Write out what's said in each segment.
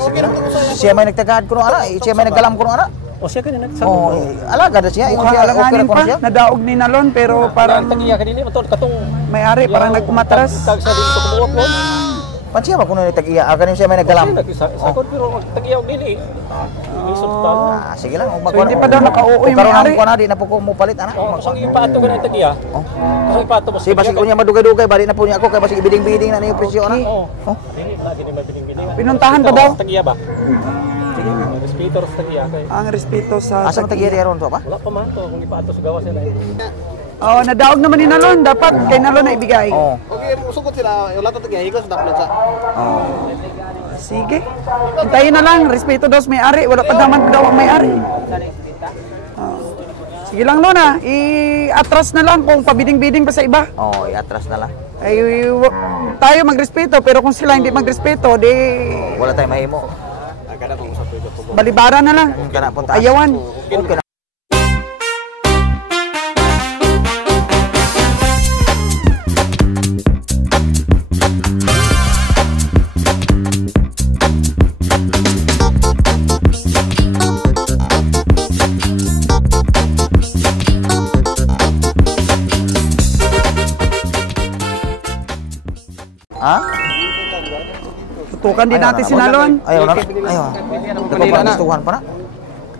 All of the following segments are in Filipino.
sige lang. Siya may nagtagad ko ana, siya may naggalam ko ana. O siya kanina nagsabi. Oh, alaga na siya. Mukhang alanganin pa, nadaog ni Nalon pero parang tagiya kanina matod katong may-ari parang nagkumatras. Tag sa dito kumuot mo. Pansiya ba kuno ni tag-iya? Kanin siya may naggalam. Sakot pero tagiya og dili. Isot ta. Sige lang. Hindi pa daw naka-uoy may-ari. Karon na di na po ko mo palit ana. Sang ipaato ganay tagiya. Sang ipaato mo. Si basig unya madugay-dugay bali na po niya ako kay basig ibiding-biding na niyo presyo ana. Dili na gini mabiding-biding. Pinuntahan pa daw. Tagiya ba? Sige, respeto sa tagiya kay. Ang respeto sa asa tagiya ron to ba? Wala pa man to kung ipaato sa gawas nila. Oh, nadaog naman ni Nalon, dapat kay Nalon na ibigay. Okay, sugot sila, wala to tagiya higos dapat sa. Sige. Hintayin na lang, respeto daw sa may-ari, wala pa naman daw ang may-ari. Sige lang Lona, i-atras na lang kung pabiding-biding pa sa iba. I-atras na lang. Ay, tayo magrespeto, pero kung sila hindi magrespeto, di wala tayong mahimo. balibara na lang. Ayawan. Okay na. Tutukan din natin si Nalon. Ayaw na. Nagpapagustuhan pa na.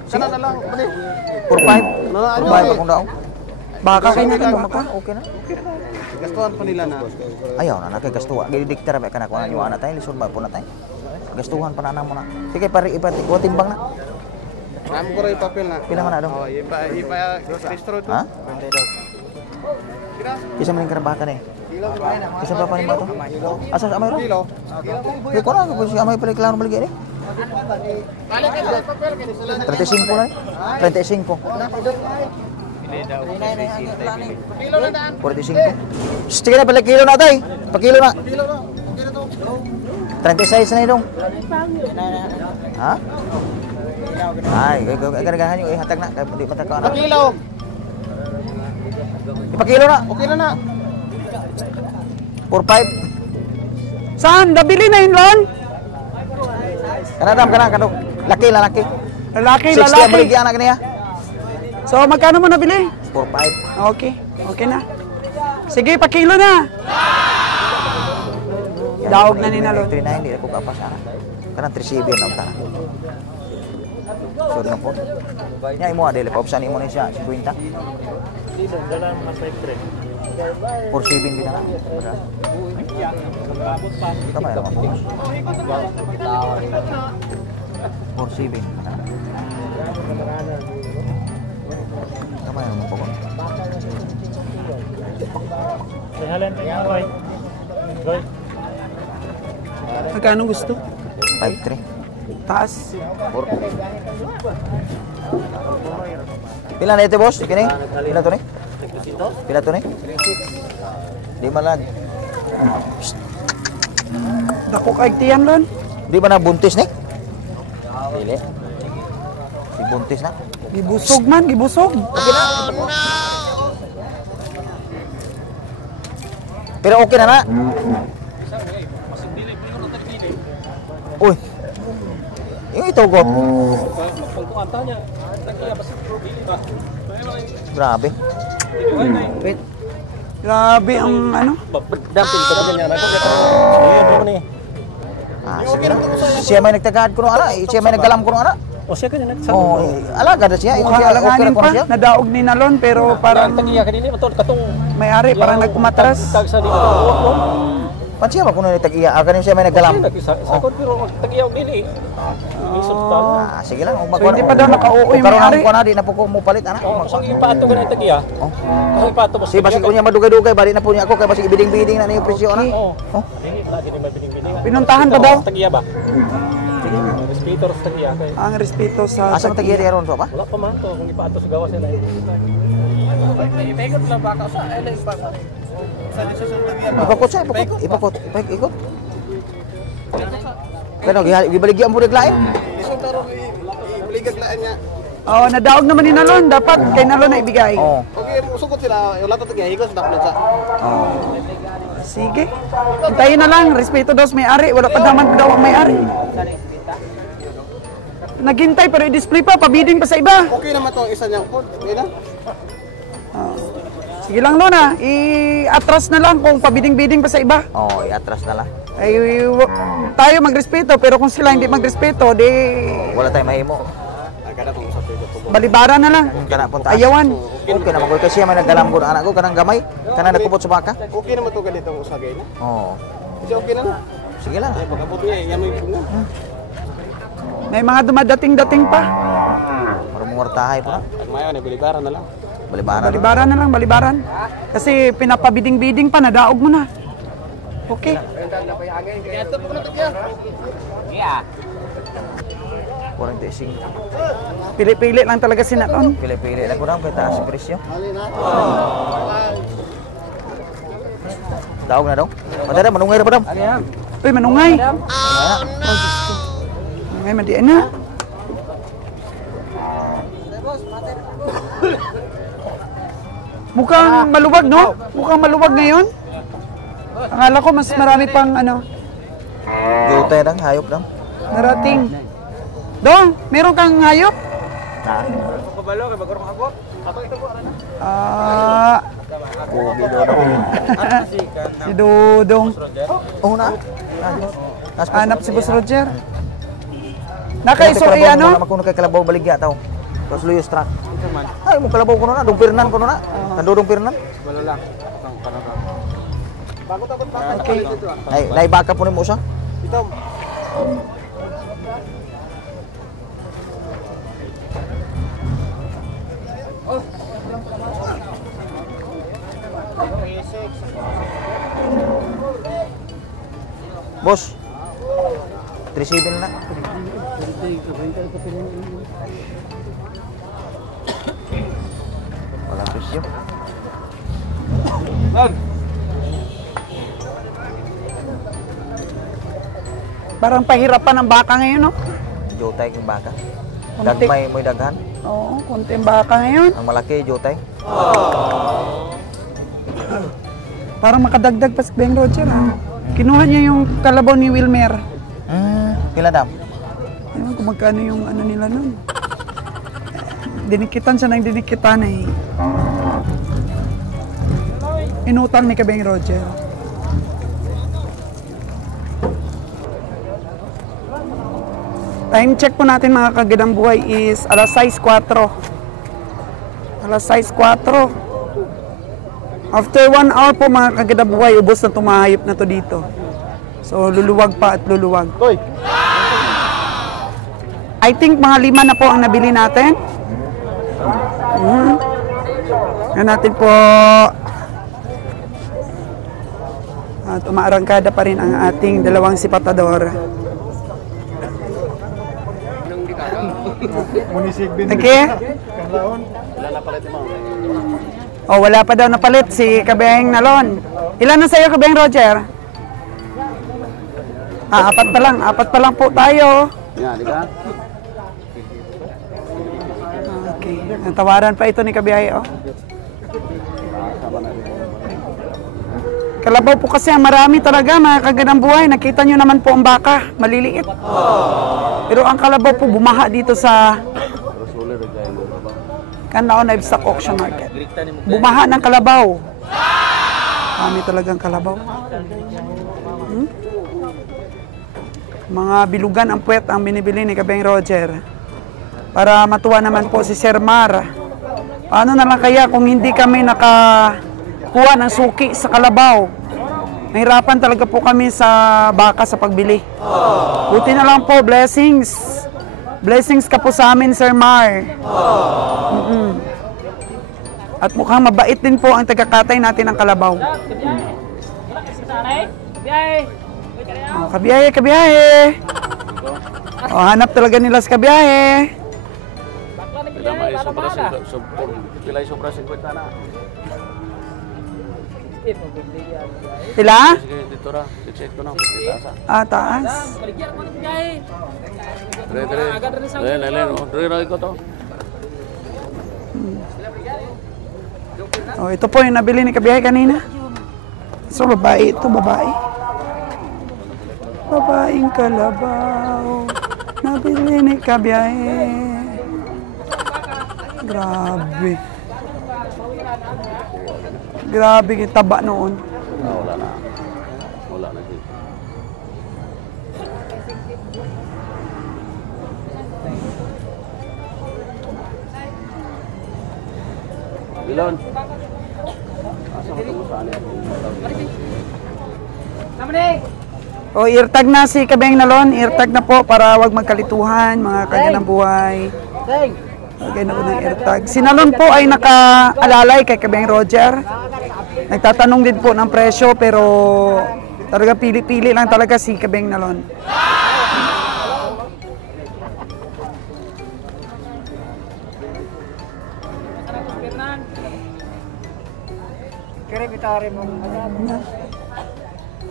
Sana na lang, bali. 4-5. 4-5 akong daw. Baka kayo na lang maka. Okay na. Gastuhan pa nila na. Ayaw na, nakagastuhan. Gididiktar ba ka na kung ano yung anak tayo. Lisod ba po na tayo. Gastuhan pa na mo na. Sige, pari ipati. Kuha timbang na. Ram ko rin papel na. Pila man na daw? Registro ito. Ha? Kisa maling karabakan eh. Kisa pa panin mo ito? Asa sa amay ro? Kilo. Hindi ko na, kung si amay pala klaro maligay eh. 35 na eh. 35. 45. Sige na, pala kilo na tayo. Pakilo na. 36 na idong. Ha? Ay, ganahan yung ihatag na. Hindi matagkaan na. Pakilo. Ipakilo na. Okay na na. 4-5. Saan? Nabili na yun, Lon? Kanadam, kanadam. Laki, lalaki. Lalaki, 60 ang lalaki. baligyan anak niya. So, magkano mo nabili? 4-5. Okay. Okay na. Sige, pakilo na. Daog na ni Nalon. 3-9, hindi na ko kapasara. Kanang 3-7 na utara. Sure na po. Nya imo adele pa opsan imo ni siya 50. Dalam mas 5-3. 4-7 din na. Kamay naman po. 4-7. Kamay naman po. Halan pa yung Roy. Roy. Magkano gusto? 5-3. Taas. Pila na ito, boss? Kini? Pila to ni? Pila to ni? 5 lang. Dako kaigtiyan, Lon. Di ba na buntis ni? Dili. Si buntis na. Gibusog man, gibusog. Okay na. Pero okay na na. Uy. Yung ito, God. Grabe. Wait. Grabe ang ano? Damping ka ganyan ako. Sige na. Siya may nagtagad ko ana, siya may naggalam ko ana. O siya kanina nagsabi. Alaga na siya. Mukhang alanganin pa, nadaog ni Nalon pero parang tagiya kanina matod katong may-ari parang nagkumatras. Tag sa dito kumuot mo. Pansiya ba kuno ni tag-iya? Kanin siya may naggalam. Sakot pero tagiya og dili. Isot ta. Sige lang. So, hindi pa daw naka-uoy may-ari. Karon na di na po ko mo palit ana. Sang ipaato ganay tagiya. Sang ipaato mo. Si basig unya madugay-dugay bali na po niya ako kay basig ibiding-biding na niyo presyo ana. Dili na gini mabiding-biding. Pinuntahan pa daw. Tagiya ba? Sige, respeto sa tagiya kay. Ang respeto sa Asa man tag-iya ron to ba? Wala pa man to kung ipaato sa gawas nila. Ipegot lang baka sa LA pa. Ipakot siya, ipakot. Ikot. Kano gibaligyan mo reglain? Iso taro iligag laan niya. Oh, nadaog naman ni Nalon, dapat kay Nalon na ibigay. Okay, sugot sila, wala to tagiya higos dapat sa. Sige. Hintayin na lang, respeto daw sa may-ari, wala pa naman daw ang may-ari. Naghintay pero i-display pa, pabidding pa sa iba. Okay naman itong isa niyang food. Okay na? Sige lang Lona, i-atras na lang kung pabidding-bidding pa sa iba. Oh, iatras na lang. Ay, tayo magrespeto, pero kung sila hindi magrespeto, di Wala tayong mahimo. Agad akong usap dito. balibara na lang. Kana punta. Ayawan. Okay naman ko kasi may nagdalam ko anak ko kanang gamay, kanang nakubot sa baka. Okay naman ito ganito ang usagay na. Oo. Kasi okay na na. Sige lang. Ay, pagkabot niya, yan mo yung bunga. May mga dumadating-dating pa. Para mungortahay po na. Pag mayo, nabilibaran na lang. Balibaran. Balibaran na lang, balibaran. Kasi pinapabiding-biding pa, nadaog mo na. Okay. Ito po na ito kaya. 45. Pili-pili lang talaga si Naton. Pili-pili lang ko na kay taas ang presyo. Daog na daw. Madara manungay ra pa daw. Uy, manungay. Manungay, madiin na. Mukhang maluwag, no? Mukhang maluwag ngayon. Akala ko mas marami pang ano, Jutay lang hayop lang. narating. Dong, meron kang hayop? Kabalo, kay bagorong abot. Ato ito po, ano na? Ah, Bugi do daw. si Dudong. Oh na. Hanap si Boss Roger. Nakaiso ano? Naman kuno kay kalabaw baligya taw. Tapos luyos truck. Ay mo kalabaw kuno na, dungpirnan kuno na. Kandudong pirnan. Balo lang. Ang kanaka. Bago tapos baka. Okay. Ay baka po mo usa. Ito. Boss. 37 na. Wala presyo. Parang pahirapan ang baka ngayon, no? Jutay kay baka. Konti. Dagmay mo'y daghan. Oo, konti ang baka ngayon. Ang malaki jutay. Parang makadagdag pa si Ben Roger, ha? Kinuha niya yung kalabaw ni Wilmer. Pila dam? Ewan kung magkano yung ano nila nun. Dinikitan siya ng dinikitan eh. Inutang ni Kabeng Roger. Time check po natin mga kagandang buhay is alas 6:04. Alas 6:04. After 1 hour po mga kagandang buhay, ubos na tumahayop na to dito. So luluwag pa at luluwag. I think mga 5 na po ang nabili natin. Yan natin po. At umaarangkada pa rin ang ating dalawang sipatador. Okay? Oh, wala pa daw napalit si Kabeng Nalon. Ilan na sa'yo, Kabeng Roger? Apat pa lang po tayo. Yan, di ba? Okay. Natawaran pa ito ni Kabiyahe, oh. Kalabaw po kasi ang marami talaga, mga kagandang buhay. Nakita nyo naman po ang baka, maliliit. Pero ang kalabaw po bumaha dito sa Canlaon Livestock Auction Market. Bumaha ng kalabaw. Marami talagang kalabaw. Mga bilugan ang puwet ang binibili ni Kabeng Roger. Para matuwa naman po si Sir Mar. Paano na lang kaya kung hindi kami nakakuha ng suki sa kalabaw? Nahirapan talaga po kami sa baka sa pagbili. Buti na lang po, blessings. Blessings ka po sa amin, Sir Mar. At mukhang mabait din po ang tagakatay natin ng kalabaw. Oh, kabiyahe. Oh, hanap talaga nila sa kabiyahe. Pilay sobra 50 na. Sila? Sige, dito ra. Check ko na. Taasa. Ah, taas. Dire ko to. Oh, ito po yung nabili ni Kabiyahe kanina. So, babae ito, babae. Babaeng kalabaw. ni kabiyahe. Grabe. Grabe, taba noon. Wala na. Wala na siya. Bilon. Asa ko mo saan ako? O, irtag na si Kabeng Nalon. Irtag na po para wag magkalituhan, mga kaganang buhay. Lagay na po ng irtag. Si Nalon po ay nakaalalay kay Kabeng Roger. Nagtatanong din po ng presyo pero talaga pili-pili lang talaga si Kabeng Nalon.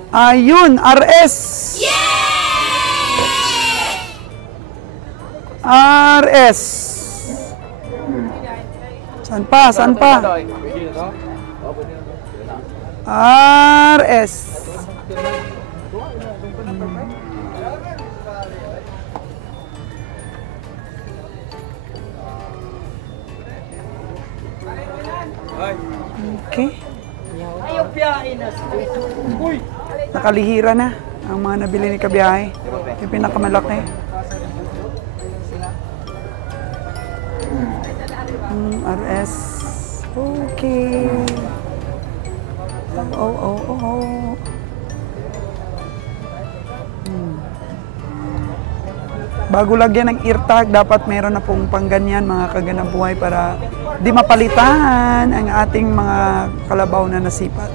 Ayun, RS. RS. Saan pa? Saan pa? RS. Okay. Nakalihira na ang mga nabili ni Kabiyahe. Yung pinakamalaki. RS. Okay. Oh. Bago lagyan ng eartag, dapat meron na pong pangganyan mga kaganang buhay para di mapalitan ang ating mga kalabaw na nasipat.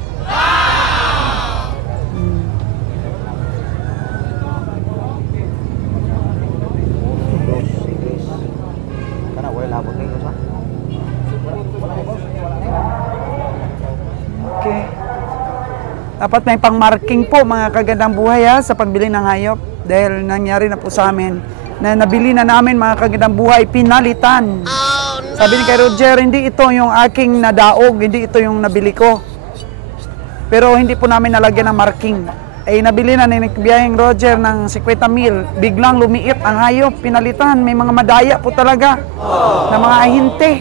Okay. Dapat may pang-marking po mga kagandang buhay sa pagbili ng hayop. Dahil nangyari na po sa amin na nabili na namin mga kagandang buhay, pinalitan. Sabi ni kay Roger, hindi ito yung aking nadaog, hindi ito yung nabili ko. Pero hindi po namin nalagyan ng marking. Ay nabili na ni Biyaheng Roger ng 50,000. Biglang lumiit ang hayop, pinalitan. May mga madaya po talaga na mga ahinte.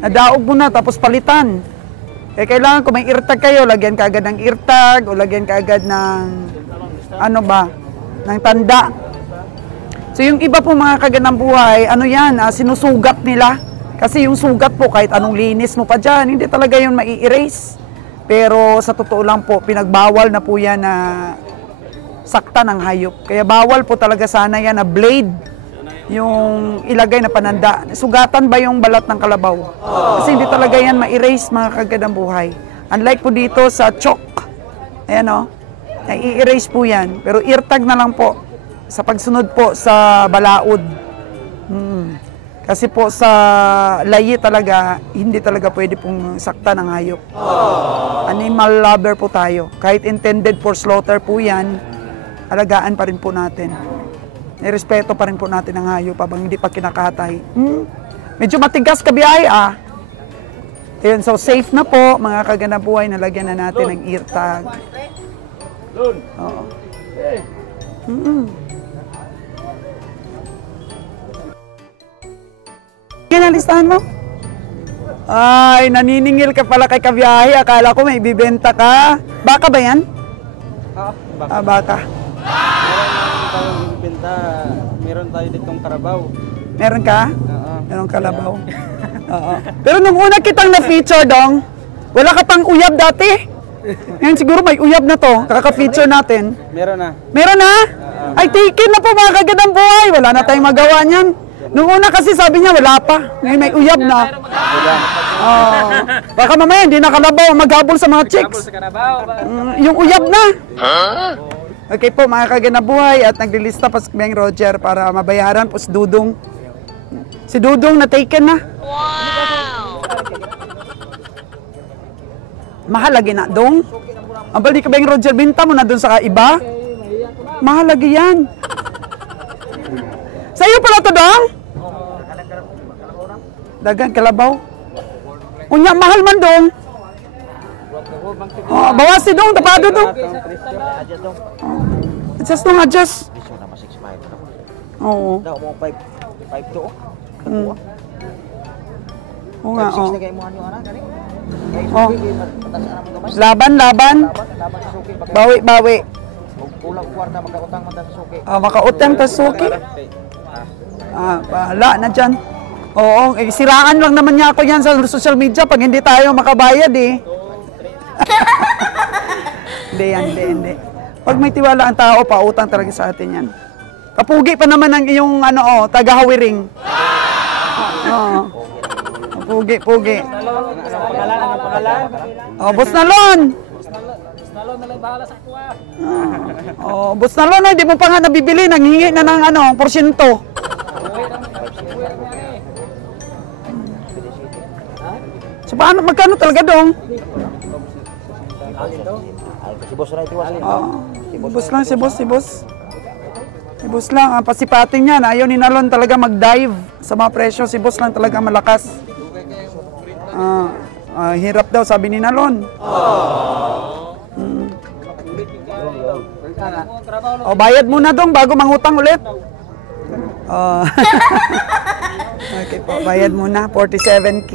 Nadaog mo na tapos palitan. Eh kailangan kung may eartag kayo, lagyan ka agad ng eartag o lagyan ka agad ng ng tanda. So yung iba po mga kagandang buhay, sinusugat nila. Kasi yung sugat po, kahit anong linis mo pa dyan, hindi talaga yun mai-erase. Pero sa totoo lang po, pinagbawal na po yan na sakta ng hayop. Kaya bawal po talaga sana yan na blade yung ilagay na pananda. Sugatan ba yung balat ng kalabaw? Kasi hindi talaga yan ma-erase mga kagandang buhay. Unlike po dito sa chalk, ayan o, nai-erase po yan. Pero eartag na lang po sa pagsunod po sa balaod. Kasi po sa layi talaga, hindi talaga pwede pong sakta ng hayop. Animal lover po tayo. Kahit intended for slaughter po yan, alagaan pa rin po natin. Nirespeto pa rin po natin ang hayop habang hindi pa kinakatay. Medyo matigas Kabiyahe Ayun, so safe na po mga kagandang buhay, nalagyan na natin ng eartag. Oo. Kinalistahan mo? Ay, naniningil ka pala kay Kabiyahe. Akala ko may ibibenta ka. Baka ba yan? Baka. Baka. Meron tayo ditong karabaw. Meron ka? Oo. Meron kalabaw. Oo. Pero nung una kitang na-feature, Dong, wala ka pang uyab dati. Ngayon siguro may uyab na to. Kaka-feature natin. Meron na. Meron na? Ay, taken na po mga kagandang buhay. Wala na tayong magawa niyan. Nung una kasi sabi niya wala pa. Ngayon may uyab na. Baka mamaya hindi na kalabaw maghabol sa mga chicks. Yung uyab na. Okay po mga kagandang buhay at naglilista pa si Beng Roger para mabayaran po si Dudong. Si Dudong na taken na. Wow! Mahal lagi na, Dong. Ang bali ka Beng Roger, binta mo na dun sa iba. Mahal lagi yan. Sa iyo pala to, Dong? Dagang kalabaw. Unya, mahal man, Dong. Bawas si Dong, tapado, Dong. Adjust, Dong, adjust. Oo. Daw mo 5 to. Mm. Oo nga, 5-6 oo. na kayo mo ano ana gani. Kay Oh. suki patas ana mo gamay. Laban. Laban sa suki pag Bawi. kulang kwarta magkautang man sa suki. Makautang ta suki. Bahala na dyan. Oo, siraan lang naman niya ako yan sa social media pag hindi tayo makabayad eh. Hindi. Pag may tiwala ang tao, pautang talaga sa atin yan. Kapugi pa naman ang iyong taga-hawiring. Oo. Pugi. Boss Nalon! Boss Nalon, hindi mo pa nga nabibili, nanghingi na ng porsyento. So, paano, magkano talaga dong? Si boss na itiwas. Si boss lang. Ang pasipating niya, ayaw ni Nalon talaga mag-dive sa mga presyo. Si boss lang talaga malakas. Hirap daw, sabi ni Nalon. Bayad muna dong bago mangutang ulit. Okay po, bayad muna. 47K.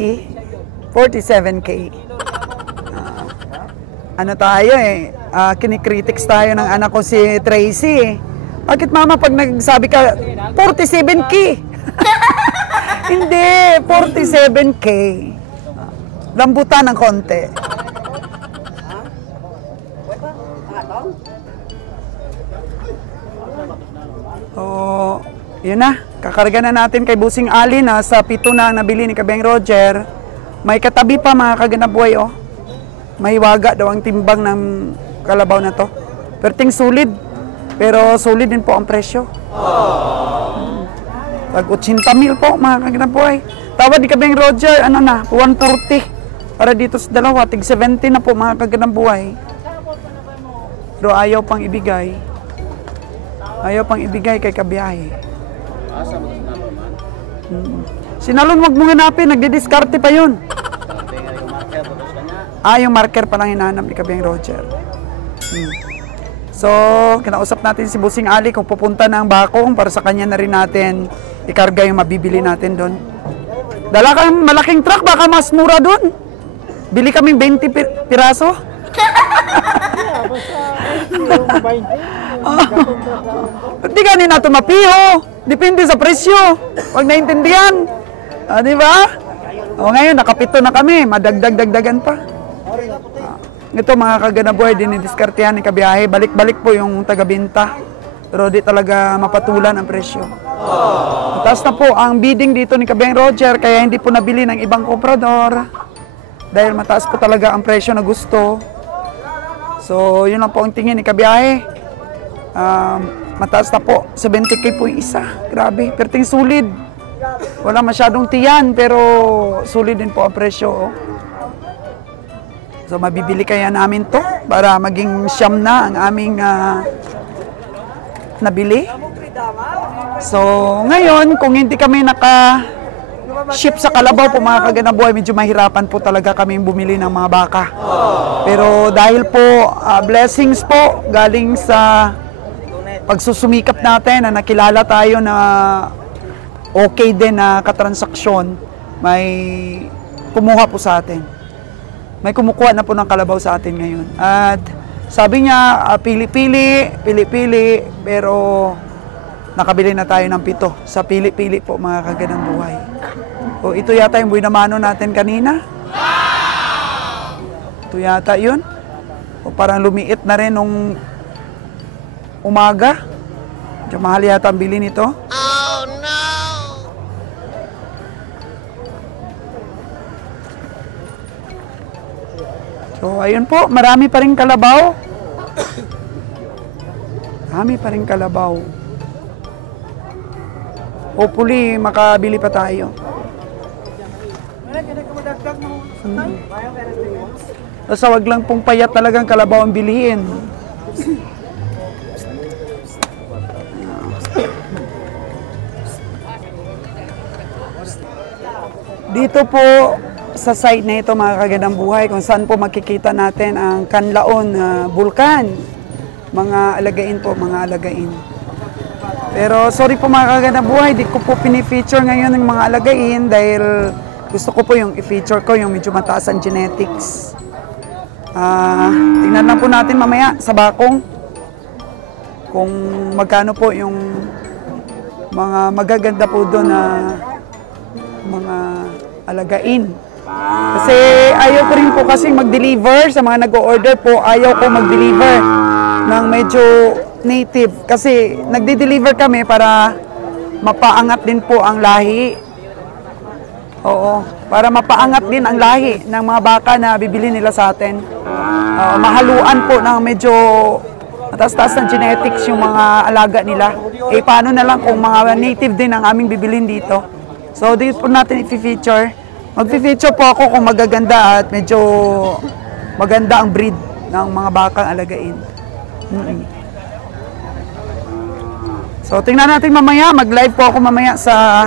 Ano tayo eh, kinikritics tayo ng anak ko si Tracy eh. Bakit mama pag nagsabi ka, 47K? Hindi, 47K. Lambutan ng konti. Yun na, kakarga na natin kay Busing Ali na sa 7 na nabili ni Kabeng Roger. May katabi pa mga kaganabuhay oh. May waga daw ang timbang ng kalabaw na to. Perting solid. Pero solid din po ang presyo. Pag 80,000 po mga kaganabuhay. Tawad ni Kabeng Roger, 140. Para dito sa dalawa, tig 70 na po mga kaganabuhay. Pero ayaw pang ibigay. Ayaw pang ibigay kay Kabiyahe. Sinalon, wag mo hanapin, nagdidiskarte pa yun. Yung marker pa lang hinahanap ni Kabeng Roger. So, kinausap natin si Busing Ali kung pupunta na ang Bakong para sa kanya na rin natin ikarga yung mabibili natin doon. Dala kang malaking truck, baka mas mura doon. Bili kaming 20 piraso. Hindi ganun natin mapiho. Depende sa presyo. Huwag naintindihan. Di ba? Ngayon, nakapito na kami. Madagdag-dagdagan pa. Ito mga kaganabuhay, dinidiskartehan ni Kabiyahe. Balik-balik po yung taga-binta. Pero di talaga mapatulan ang presyo. Taas na po ang bidding dito ni Kabeng Roger, kaya hindi po nabili ng ibang komprador. Dahil mataas po talaga ang presyo na gusto. So, yun lang po ang tingin ni Kabiyahe. Mataas na po. 70K po yung isa. Grabe. Perting solid. Wala masyadong tiyan, pero solid din po ang presyo. So, mabibili kaya namin to para maging siyam na ang aming nabili. So, ngayon, kung hindi kami ship sa Kalabaw po mga kaganabuhay, medyo mahirapan po talaga kami bumili ng mga baka. Pero dahil po blessings po galing sa pagsusumikap natin na nakilala tayo na okay din na katransaksyon, may kumuha po sa atin. May kumukuha na po ng Kalabaw sa atin ngayon. At sabi niya, pili-pili, pero nakabili na tayo ng 7 sa pili-pili po mga kaganabuhay. O ito yata yung buhay na mano natin kanina. Ito yata yun. O parang lumiit na rin nung umaga. Medyo mahal yata ang bili nito. Oh no! So ayun po, marami pa rin kalabaw. Marami pa rin kalabaw. Hopefully, makabili pa tayo. Basta wag lang pong payat talagang kalabaw ang bilihin. Dito po sa site na ito mga kagandang buhay, kung saan po makikita natin ang Canlaon Vulcan. Mga alagain po, mga alagain. Pero sorry po mga kagandang buhay, di ko po pinifeature ngayon ng mga alagain dahil gusto ko po yung i-feature ko, yung medyo mataas ang genetics. Tingnan lang po natin mamaya sa bakong kung magkano po yung mga magaganda po doon na mga alagain. Kasi ayaw ko rin po kasing mag-deliver sa mga nag-o-order po, ayaw ko mag-deliver ng medyo native. Kasi nagde-deliver kami para mapaangat din po ang lahi. Oo, para mapaangat din ang lahi ng mga baka na bibili nila sa atin. Mahaluan po ng medyo mataas-taas ng genetics yung mga alaga nila. Eh, paano na lang kung mga native din ang aming bibilin dito. So, dito po natin i-feature. Mag-feature po ako kung magaganda at medyo maganda ang breed ng mga bakang alagain. So, tingnan natin mamaya. Mag-live po ako mamaya sa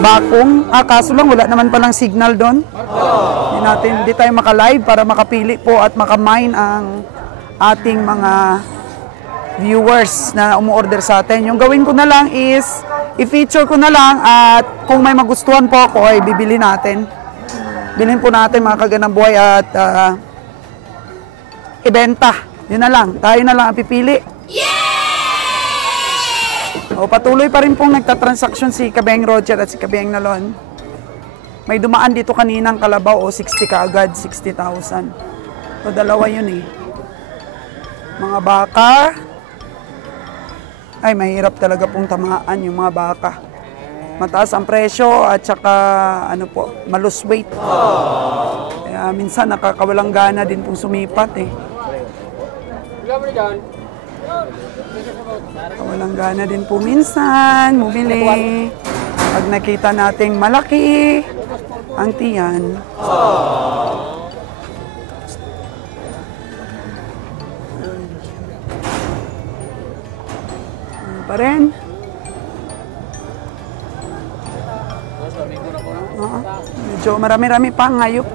bakong. Kaso lang, wala naman palang signal doon. Hindi tayo maka-live para makapili po at makamine ang ating mga viewers na umu-order sa atin. Yung gawin ko na lang is i-feature ko na lang at kung may magustuhan po ako ay bibili natin. Bilhin po natin mga kagandang buhay at ibenta. Yun na lang. Tayo na lang ang pipili. O, patuloy pa rin pong nagtatransaksyon si Kabeng Roger at si Kabeng Nalon. May dumaan dito kaninang kalabaw o 60 kaagad, 60,000. O, dalawa yun eh. Mga baka. Ay, mahirap talaga pong tamaan yung mga baka. Mataas ang presyo at saka ano po, malus weight. Kaya minsan nakakawalang gana din pong sumipat eh. Walang gana din po minsan, bumili. Pag nakita nating malaki ang tiyan. Ano pa rin? Medyo marami-rami pa ngayop.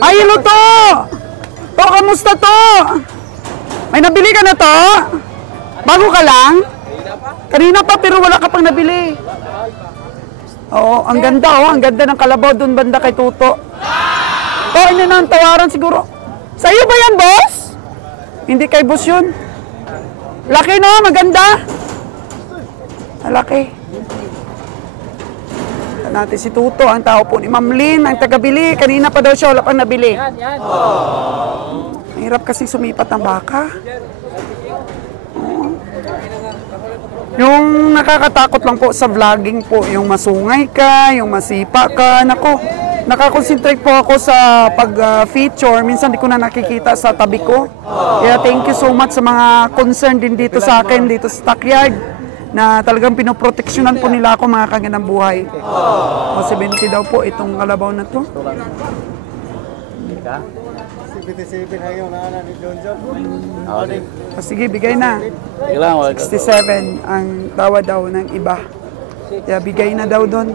Ay, hello to! To, kamusta to? May nabili ka na to? Bago ka lang? Kanina pa pero wala ka pang nabili. Oo, ang ganda oh, ang ganda ng kalabaw doon banda kay Tuto. To, hindi na ang tawaran siguro. Sa iyo ba yan, boss? Hindi kay boss yun. Laki no, maganda. Malaki. Natin si Tuto, ang tao po ni Ma'am Lynn, ang tagabili. Kanina pa daw siya, wala pang nabili. Mahirap kasi sumipat ang baka. Yung nakakatakot lang po sa vlogging po, yung masungay ka, yung masipa ka. Nako, nakakonsentrate po ako sa pag-feature. Minsan di ko na nakikita sa tabi ko. Kaya thank you so much sa mga concern din dito sa akin, dito sa stockyard. Na talagang pinoproteksyonan po nila ako mga kagandang buhay. O 70 daw po itong kalabaw na to. 77 hayo na ni John John. O sige, bigay na. 67 ang tawa daw ng iba. Kaya bigay na daw doon.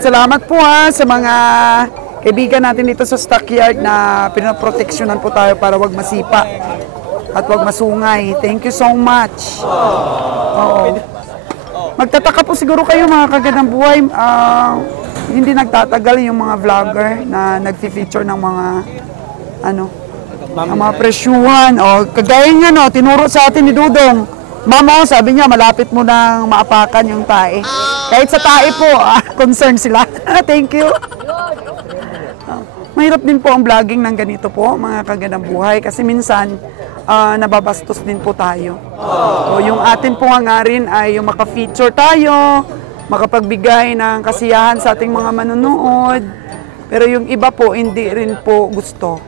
Salamat po ha sa mga kaibigan natin dito sa stockyard na pinoproteksyonan po tayo para wag masipa. At wag masungay. Thank you so much. Oo. Magtataka po siguro kayo mga kagandang buhay. Hindi nagtatagal yung mga vlogger na nag-feature ng mga ng mga presyuhan. O, kagaya nga no, tinuro sa atin ni Dudong. Mamo, sabi niya, malapit mo nang maapakan yung tae. Kahit sa tae po, concerned sila. Thank you. Mahirap din po ang vlogging ng ganito po, mga kagandang buhay. Kasi minsan, nababastos din po tayo. So, yung atin po hangarin ay yung maka-feature tayo, makapagbigay ng kasiyahan sa ating mga manonood. Pero yung iba po, hindi rin po gusto.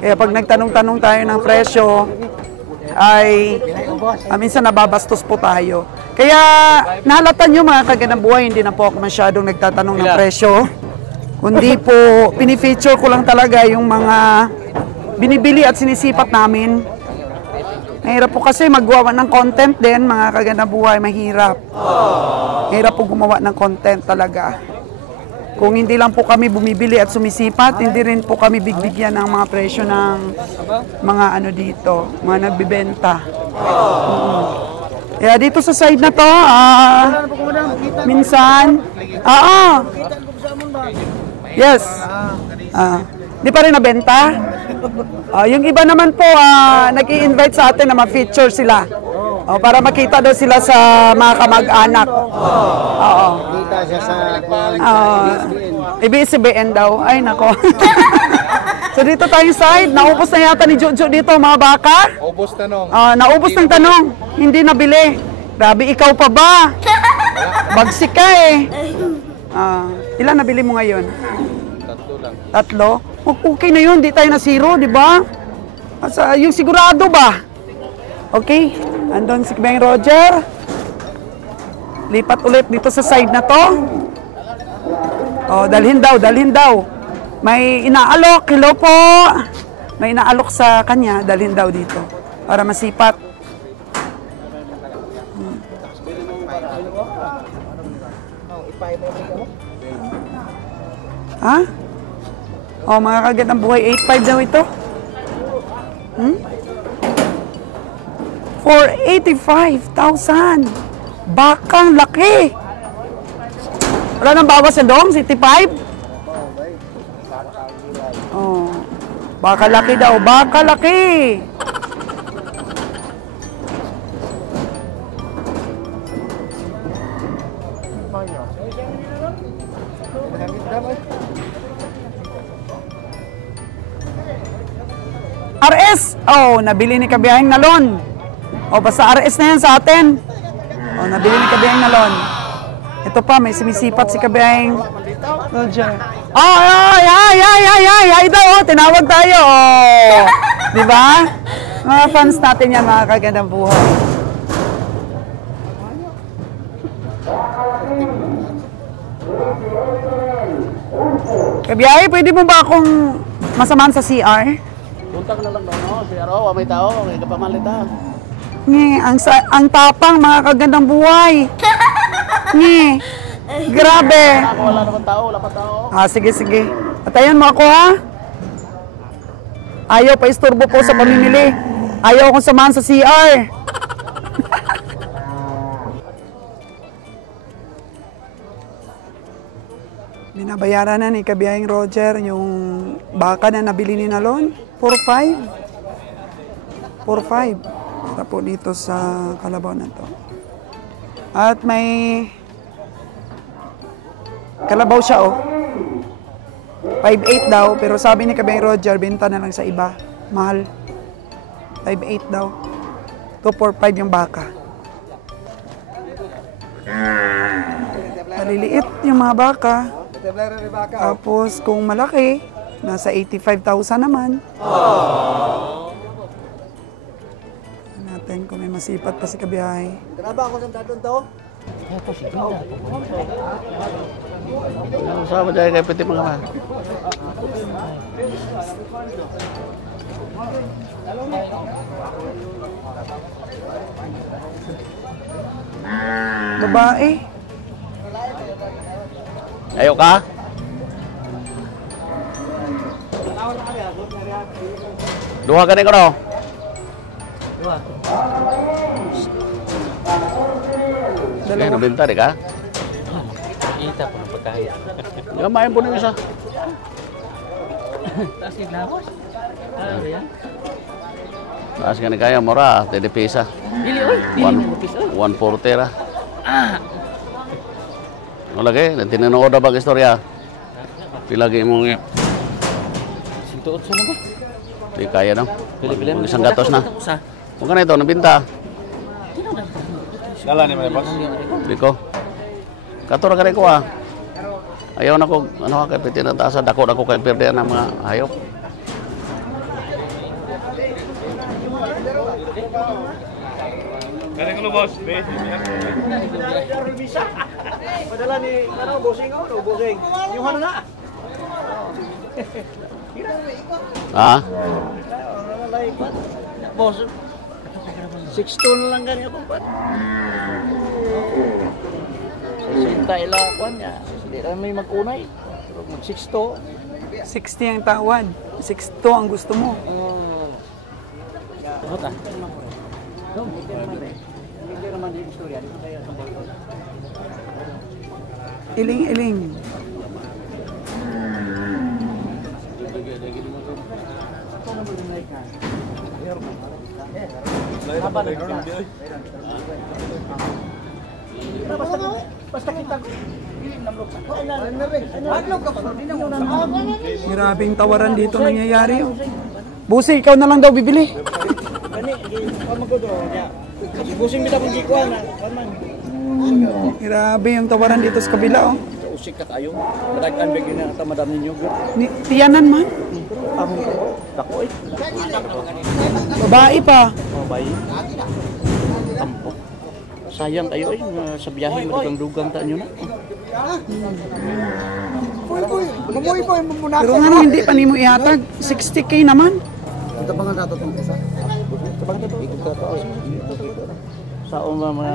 Kaya pag nagtanong-tanong tayo ng presyo, ay minsan nababastos po tayo. Kaya nahalatan nyo mga kagandang buhay, hindi na po ako masyadong nagtatanong ng presyo. Kundi po, pinifeature ko lang talaga yung mga binibili at sinisipat namin. Mahirap po kasi maggawa ng content din, mga kagandang buhay, mahirap. Mahirap po gumawa ng content talaga. Kung hindi lang po kami bumibili at sumisipat, hindi rin po kami bigbigyan ng mga presyo ng mga ano dito, mga nagbibenta. Kaya dito sa side na to, minsan, yes, di pa rin nabenta. Yung iba naman po, nag-i-invite sa atin na ma-feature sila. Para makita daw sila sa mga kamag-anak. Oo. Kita siya sa ABS-CBN daw. Ay, nako. So dito tayo side. Naubos na yata ni Jojo dito, mga baka. ubos tanong. Naubos ng tanong. Hindi nabili. Grabe, ikaw pa ba? Bagsik ka eh. Ilan nabili mo ngayon? 3 lang. 3? Okay na yun. Di tayo na zero, di ba? Yung sigurado ba? Okay. Andun si Beng Roger. Lipat ulit dito sa side na to. Dalhin daw. May inaalok. Hello po. May inaalok sa kanya. Dalhin daw dito. Para masipat. Ha? Mga kagandang buhay. 8.5 daw ito. 485,000. Bakang laki. Wala nang bawas sa dong, 65? Baka laki daw, baka laki. RS! Nabili ni Kabiyahing Nalon. Basta RS na yan sa atin. Nabili ni Kabiyahing Nalon. Ito pa, may sumisipat si Kabiyahing Roger. Ay daw, tinawag tayo. Di ba? Mga fans natin yan, mga kagandang buhay. Kabiyahe, pwede mo ba akong masamahan sa CR? Punta ka na lang daw, no? Si Aro, may tao, may kapamalita. Ang tapang, mga kagandang buhay. Grabe. Wala naman tao, wala pa tao. Sige. Patayan mo ako, ha? Ayaw pa istorbo po sa pamimili. Ayaw akong samahan sa CR. Binabayaran na ni Kabiyahing Roger yung baka na nabili ni Nalon. 4.5. Para po dito sa kalabaw na to. At may kalabaw siya, 5.8 daw, pero sabi ni Kabiyahing Roger, benta na lang sa iba. Mahal. 5.8 daw. 2.45 yung baka. Maliliit yung mga baka. Tapos kung malaki, nasa 85,000 naman. Natin kung may masipat pa si Kabiyahe. Graba ako sa dadon to. Sama dahil kay piti mga man. Babae. Ayaw ka? Duha ka rin ko no? Dalawa. Nabenta rin ka? Kita po ng pagkain. Gamayin po ng isa. Taas yung labos. Ano yan? Taas ka ni kaya, mura, tedepisa. Dili, oy. Dili na lapis, oy. 140 ra. Ano lagi? Tinanood na bang istorya? Pilagi mo nga. Sintuot sa naman. Di kaya no? Pili-pili. Isang gatos na. Sa? Kung ka na ito, nabinta. Dala ni Malipos. Di ko. Katura ka rin ko Ayaw na ko, ano ka kay pitin ang tasa, dako na ko kay pirde ng mga hayop. Galing ko boss, Padala ni, bossing ko, bossing. Yung ano na? Ah? Boss, 6 ton lang ganyan ako pa. Sinta ila kwan niya. Hindi na may mag-unay. Mag-6 60 ang tawad. 62 ang gusto mo. Hota. Iling-iling. Basta kita ko. Grabing tawaran dito nangyayari. Oh. Busi, ikaw na lang daw bibili. Busing kita kung gikuan na. Grabe yung tawaran dito sa kabila. Oh. Usik ka kayo. Madagan bigyan na ata madam ninyo. Tiyanan man. Among dako eh. Babae pa. Oh, bayi. Tampo. Sayang kayo eh. Sa biyahe madagang dugang ta nyo na. Pero nga hindi pa nimo ihatag. 60K naman. Ito pa nga nato itong isa. Sa mga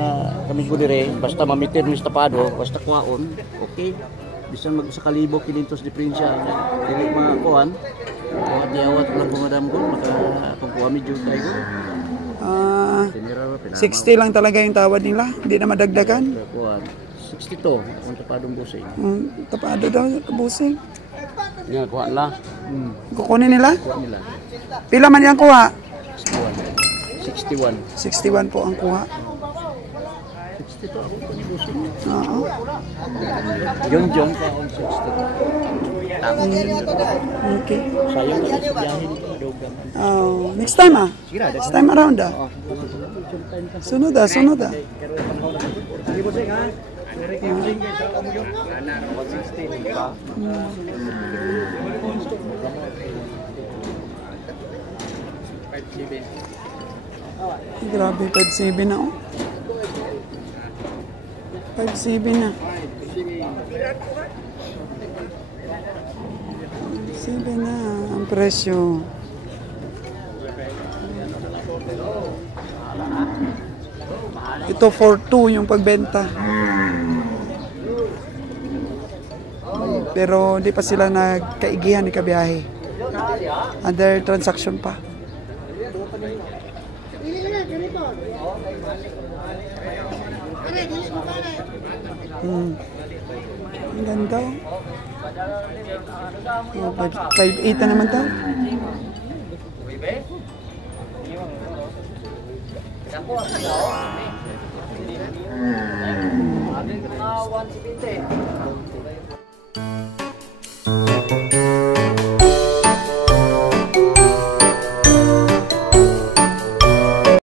kami ko dire, basta mamitir ni tapado, basta kuhaon, okay. Bisan mag sa kalibo kinintos diferensya niya. Dili mga kuhan. Awat lang kung madam ko, maka kung kuha medyo tayo ko. 60 lang talaga yung tawad nila. Hindi na madagdagan. Kuhan. 62 ang tapadong busing. Tapado daw kabusing. Nga kuha na. Kukunin nila? Kuha nila. Pila man yung kuha? 61. 61 po ang kuha. 62 ako po ni busing. Oo. John kuha 62. Okay. Sayang na sa biyahe ni dugang. Oh, next time Next time around Sunod sunod Grabe, 5-7 na 5-7 na. 7 na ang presyo. Ito 4-2 yung pagbenta. Pero hindi pa sila nagkaigihan ni kabiyahe. Under transaction pa. Ang ganda. 5-8 na naman daw.